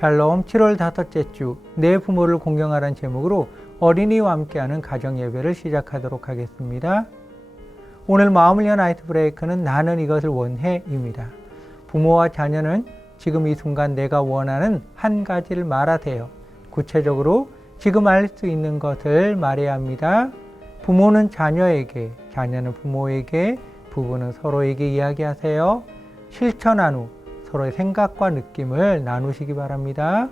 샬롬 7월 5째 주 내 부모를 공경하라는 제목으로 어린이와 함께하는 가정예배를 시작하도록 하겠습니다. 오늘 마음을 연 나이트 브레이크는 나는 이것을 원해입니다. 부모와 자녀는 지금 이 순간 내가 원하는 한 가지를 말하세요. 구체적으로 지금 알 수 있는 것을 말해야 합니다. 부모는 자녀에게, 자녀는 부모에게, 부부는 서로에게 이야기하세요. 실천한 후 서로의 생각과 느낌을 나누시기 바랍니다.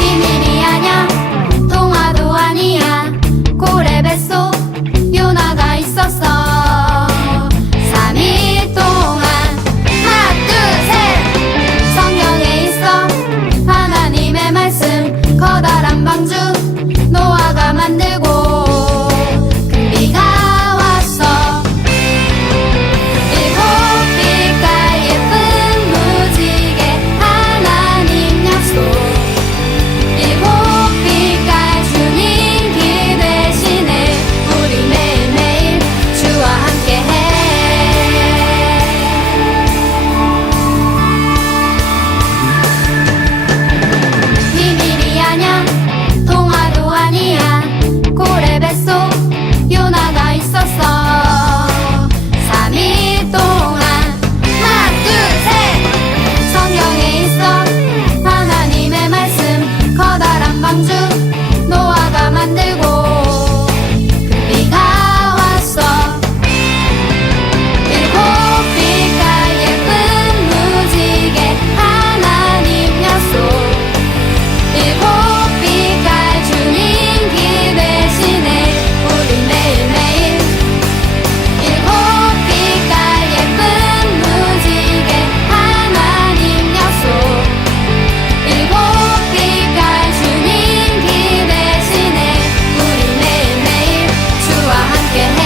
비밀이 아냐 동화도 아니야 고래 뱃속 요나가 있었어 3일 동안 하나 둘 셋 성경에 있어 하나님의 말씀 커다란 방주 노아가 만들고 비가 왔어 일곱 빛깔 예쁜 무지개 하나님 약속 일곱 빛깔 주님 길 대신에 우리 매일매일 주와 함께해 비밀이 아냐 동화도 아니야 고래 뱃속 요나가 있었어 3일 동안 하나 둘 셋 성경에 있어 하나님의 말씀 커다란 방주 노아가 만들고 비가 왔어 일곱 빛깔 예쁜 무지개 하나님 약속 일곱 빛깔 주님 길 대신에 우리 매일매일 일곱 빛깔 예쁜 무지개 하나님 약속 일곱 빛깔 주님 길 대신에 우리 매일매일 주와 함께해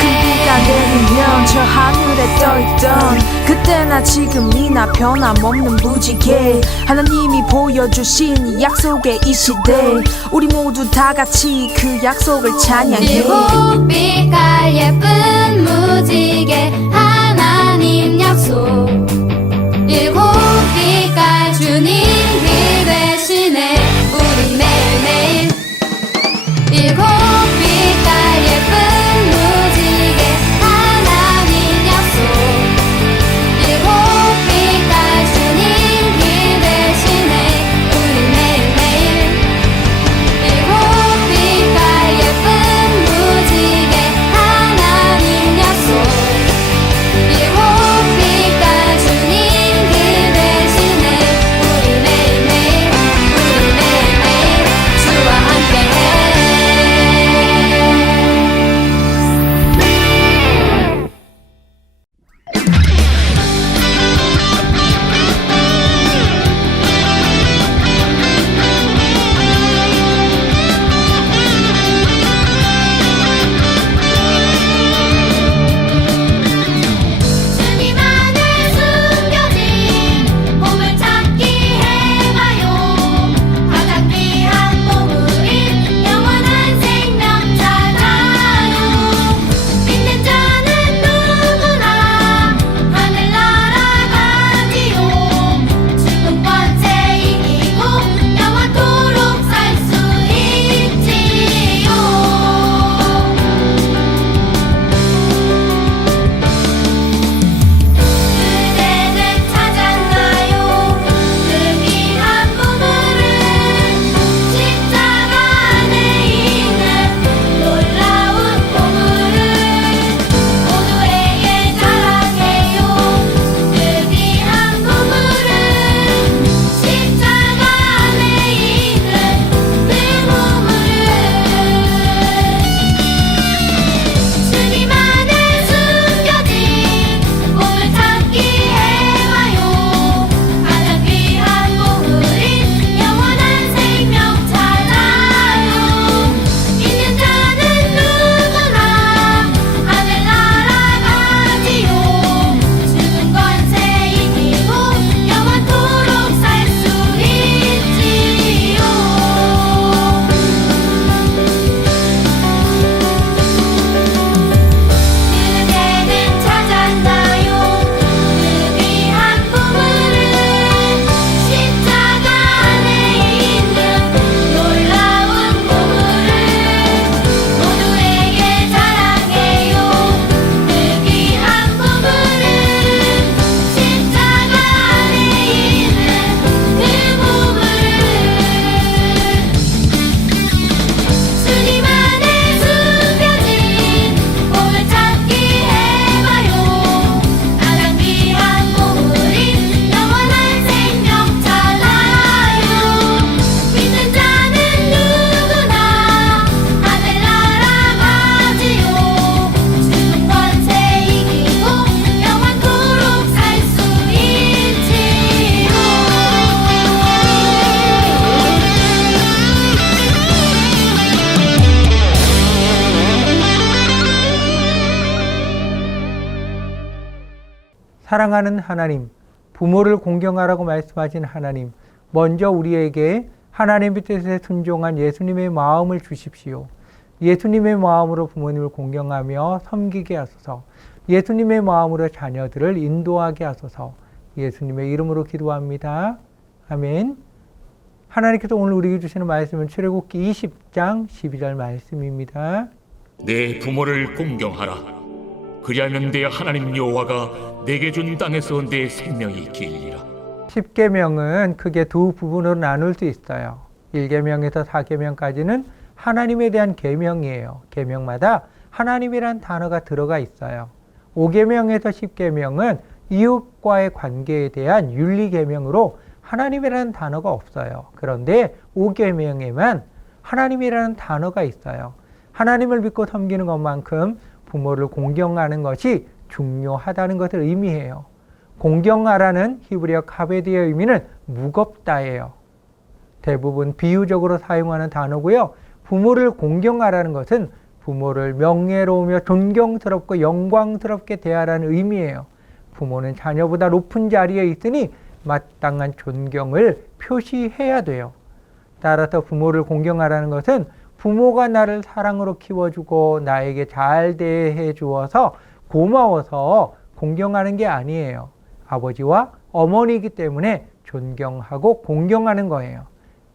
비가 내리면 저 하늘에 떠있던 그때나 지금이나 변함없는 무지개 하나님이 보여주신 약속의 이 시대 우리 모두 다 같이 그 약속을 찬양해 일곱 빛깔 예쁜 무지개 하나님 약속 일곱 사랑하는 하나님, 부모를 공경하라고 말씀하신 하나님, 먼저 우리에게 하나님의 뜻에 순종한 예수님의 마음을 주십시오. 예수님의 마음으로 부모님을 공경하며 섬기게 하소서. 예수님의 마음으로 자녀들을 인도하게 하소서. 예수님의 이름으로 기도합니다. 아멘. 하나님께서 오늘 우리에게 주시는 말씀은 출애굽기 20장 12절 말씀입니다. 내 부모를 공경하라. 그리하면 내 하나님 여호와가 내게 준 땅에서 내 생명이 길리라. 10계명은 크게 두 부분으로 나눌 수 있어요. 1계명에서 4계명까지는 하나님에 대한 계명이에요. 계명마다 하나님이란 단어가 들어가 있어요. 5계명에서 10계명은 이웃과의 관계에 대한 윤리계명으로 하나님이라는 단어가 없어요. 그런데 5계명에만 하나님이라는 단어가 있어요. 하나님을 믿고 섬기는 것만큼 부모를 공경하는 것이 중요하다는 것을 의미해요. 공경하라는 히브리어 카베디의 의미는 무겁다예요. 대부분 비유적으로 사용하는 단어고요. 부모를 공경하라는 것은 부모를 명예로우며 존경스럽고 영광스럽게 대하라는 의미예요. 부모는 자녀보다 높은 자리에 있으니 마땅한 존경을 표시해야 돼요. 따라서 부모를 공경하라는 것은 부모가 나를 사랑으로 키워주고 나에게 잘 대해 주어서 고마워서 공경하는 게 아니에요. 아버지와 어머니이기 때문에 존경하고 공경하는 거예요.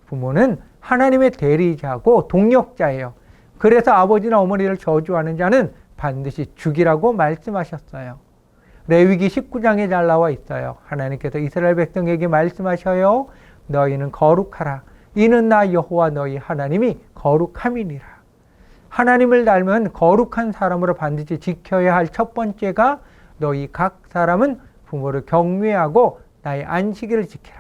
부모는 하나님의 대리자고 동력자예요. 그래서 아버지나 어머니를 저주하는 자는 반드시 죽이라고 말씀하셨어요. 레위기 19장에 잘 나와 있어요. 하나님께서 이스라엘 백성에게 말씀하셔요. 너희는 거룩하라. 이는 나 여호와 너희 하나님이 거룩함이니라. 하나님을 닮은 거룩한 사람으로 반드시 지켜야 할 첫 번째가 너희 각 사람은 부모를 경외하고 나의 안식일을 지키라.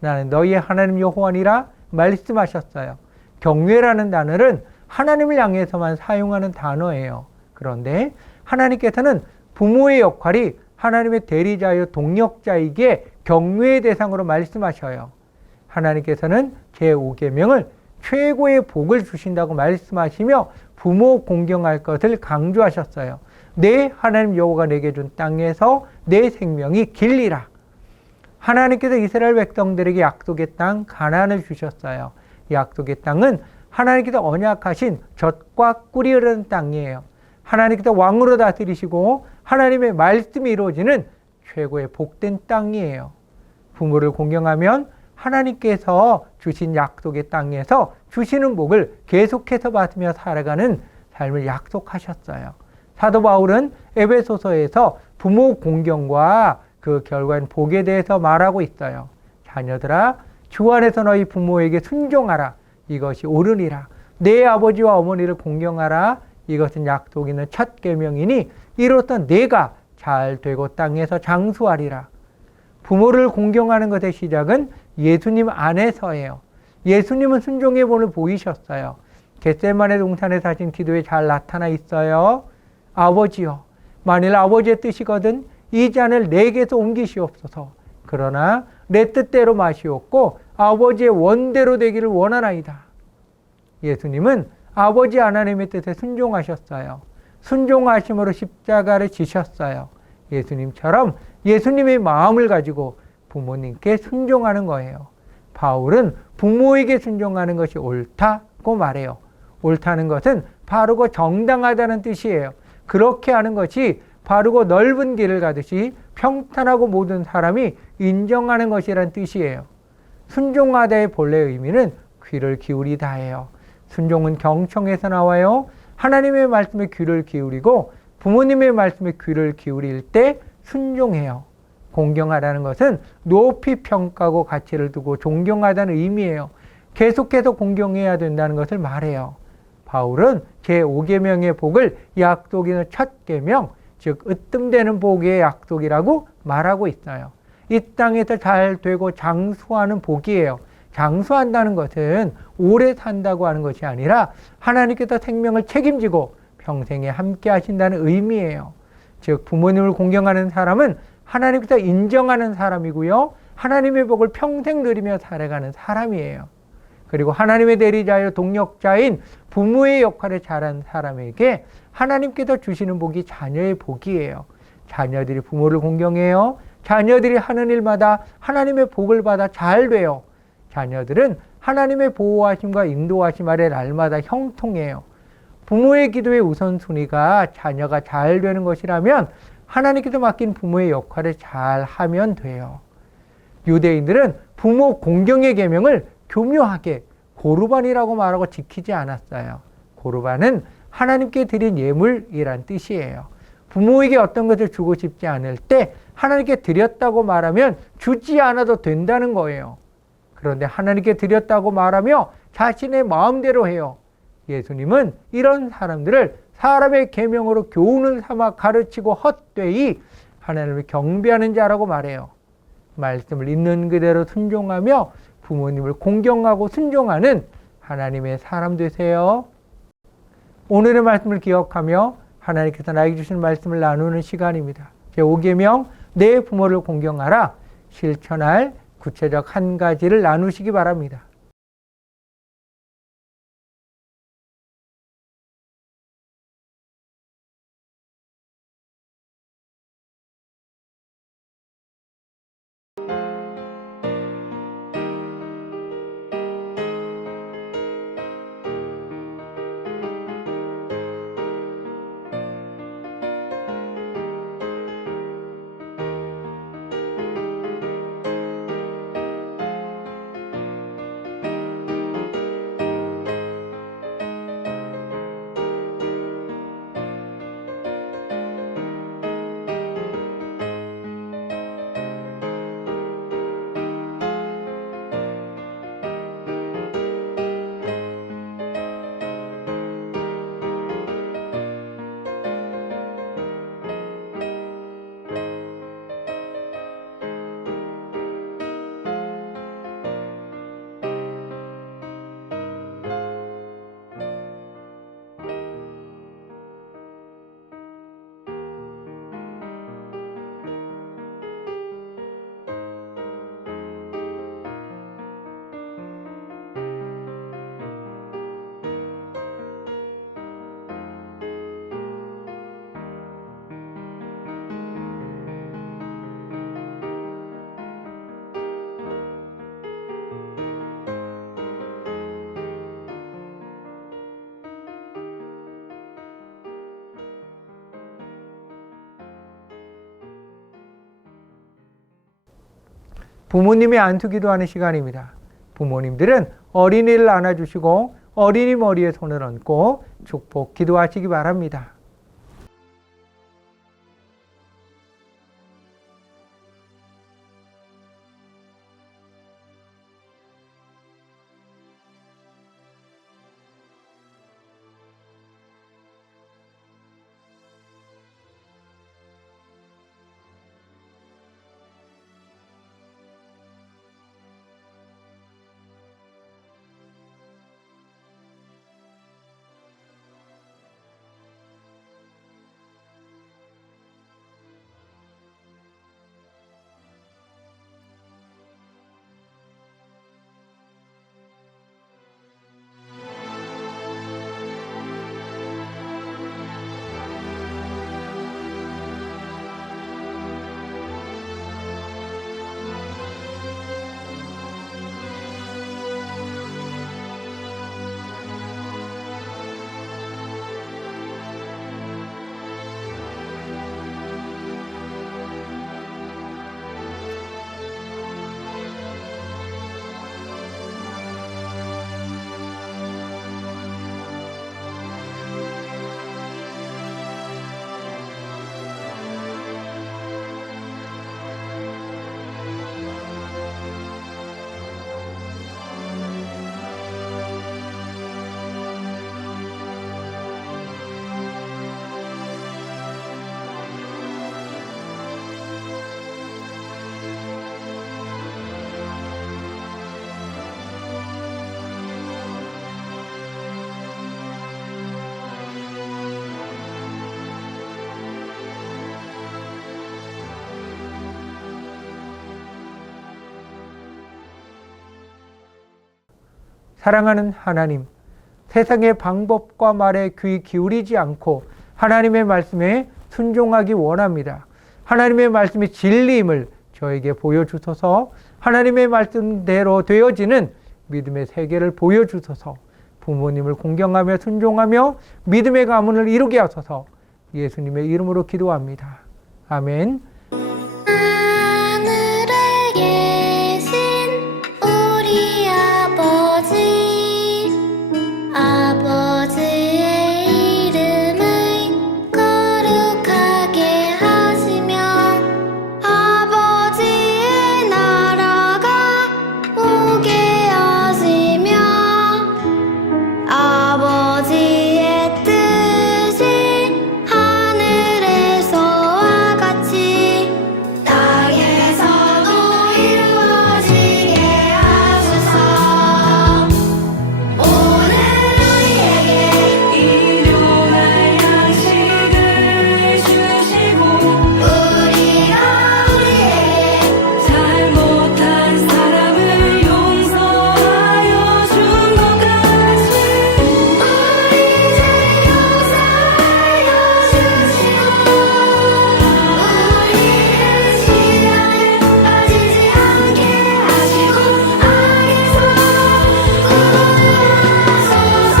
나는 너희의 하나님 여호와니라 말씀하셨어요. 경외라는 단어는 하나님을 향해서만 사용하는 단어예요. 그런데 하나님께서는 부모의 역할이 하나님의 대리자요 동력자이기에 경외의 대상으로 말씀하셔요. 하나님께서는 제5계명을 최고의 복을 주신다고 말씀하시며 부모 공경할 것을 강조하셨어요. 내 하나님 여호와가 내게 준 땅에서 내 생명이 길리라. 하나님께서 이스라엘 백성들에게 약속의 땅 가나안을 주셨어요. 약속의 땅은 하나님께서 언약하신 젖과 꿀이 흐르는 땅이에요. 하나님께서 왕으로 다스리시고 하나님의 말씀이 이루어지는 최고의 복된 땅이에요. 부모를 공경하면 하나님께서 주신 약속의 땅에서 주시는 복을 계속해서 받으며 살아가는 삶을 약속하셨어요. 사도 바울은 에베소서에서 부모 공경과 그 결과인 복에 대해서 말하고 있어요. 자녀들아, 주 안에서 너희 부모에게 순종하라. 이것이 옳으니라. 내 아버지와 어머니를 공경하라. 이것은 약속 있는 첫 계명이니 이로써 내가 잘 되고 땅에서 장수하리라. 부모를 공경하는 것의 시작은 예수님 안에서예요. 예수님은 순종의 본을 보이셨어요. 겟세마네 동산에서 하신 기도에 잘 나타나 있어요. 아버지여, 만일 아버지의 뜻이거든 이 잔을 내게서 옮기시옵소서. 그러나 내 뜻대로 마시옵고 아버지의 원대로 되기를 원하나이다. 예수님은 아버지 하나님의 뜻에 순종하셨어요. 순종하심으로 십자가를 지셨어요. 예수님처럼 예수님의 마음을 가지고 부모님께 순종하는 거예요. 바울은 부모에게 순종하는 것이 옳다고 말해요. 옳다는 것은 바르고 정당하다는 뜻이에요. 그렇게 하는 것이 바르고 넓은 길을 가듯이 평탄하고 모든 사람이 인정하는 것이란 뜻이에요. 순종하다의 본래 의미는 귀를 기울이다예요. 순종은 경청에서 나와요. 하나님의 말씀에 귀를 기울이고 부모님의 말씀에 귀를 기울일 때 순종해요. 공경하다는 것은 높이 평가하고 가치를 두고 존경하다는 의미예요. 계속해서 공경해야 된다는 것을 말해요. 바울은 제5계명의 복을 약속이는 첫 계명, 즉 으뜸되는 복의 약속이라고 말하고 있어요. 이 땅에서 잘 되고 장수하는 복이에요. 장수한다는 것은 오래 산다고 하는 것이 아니라 하나님께서 생명을 책임지고 평생에 함께 하신다는 의미예요. 즉 부모님을 공경하는 사람은 하나님께서 인정하는 사람이고요. 하나님의 복을 평생 누리며 살아가는 사람이에요. 그리고 하나님의 대리자여 동력자인 부모의 역할을 잘한 사람에게 하나님께서 주시는 복이 자녀의 복이에요. 자녀들이 부모를 공경해요. 자녀들이 하는 일마다 하나님의 복을 받아 잘 돼요. 자녀들은 하나님의 보호하심과 인도하심 아래 날마다 형통해요. 부모의 기도의 우선순위가 자녀가 잘 되는 것이라면 하나님께서 맡긴 부모의 역할을 잘 하면 돼요. 유대인들은 부모 공경의 계명을 교묘하게 고르반이라고 말하고 지키지 않았어요. 고르반은 하나님께 드린 예물이란 뜻이에요. 부모에게 어떤 것을 주고 싶지 않을 때 하나님께 드렸다고 말하면 주지 않아도 된다는 거예요. 그런데 하나님께 드렸다고 말하며 자신의 마음대로 해요. 예수님은 이런 사람들을 사람의 계명으로 교훈을 삼아 가르치고 헛되이 하나님을 경배하는 자라고 말해요. 말씀을 있는 그대로 순종하며 부모님을 공경하고 순종하는 하나님의 사람 되세요. 오늘의 말씀을 기억하며 하나님께서 나에게 주신 말씀을 나누는 시간입니다. 제5계명 내 부모를 공경하라 실천할 구체적 한 가지를 나누시기 바랍니다. 부모님의 안수기도 하는 시간입니다. 부모님들은 어린이를 안아주시고 어린이 머리에 손을 얹고 축복 기도하시기 바랍니다. 사랑하는 하나님, 세상의 방법과 말에 귀 기울이지 않고 하나님의 말씀에 순종하기 원합니다. 하나님의 말씀이 진리임을 저에게 보여주소서. 하나님의 말씀대로 되어지는 믿음의 세계를 보여주소서. 부모님을 공경하며 순종하며 믿음의 가문을 이루게 하소서. 예수님의 이름으로 기도합니다. 아멘. 하늘에 계신 우리 아버지, 아버지의 이름을 거룩하게 하시며 아버지의 나라가 오게 하시며 아버지의 뜻이 하늘에서와 같이 땅에서도 이루어지게 하소서. 오늘 우리에게 일용할 양식을 주시고 우리가 우리에게 잘못한 사람을 용서하여 준 것 같이 우리 죄를 용서하여 주시고 우리를 시험에 빠지지 않게 하시고 악에서 구원하소서.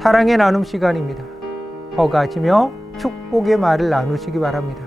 사랑의 나눔 시간입니다. 허가지며 축복의 말을 나누시기 바랍니다.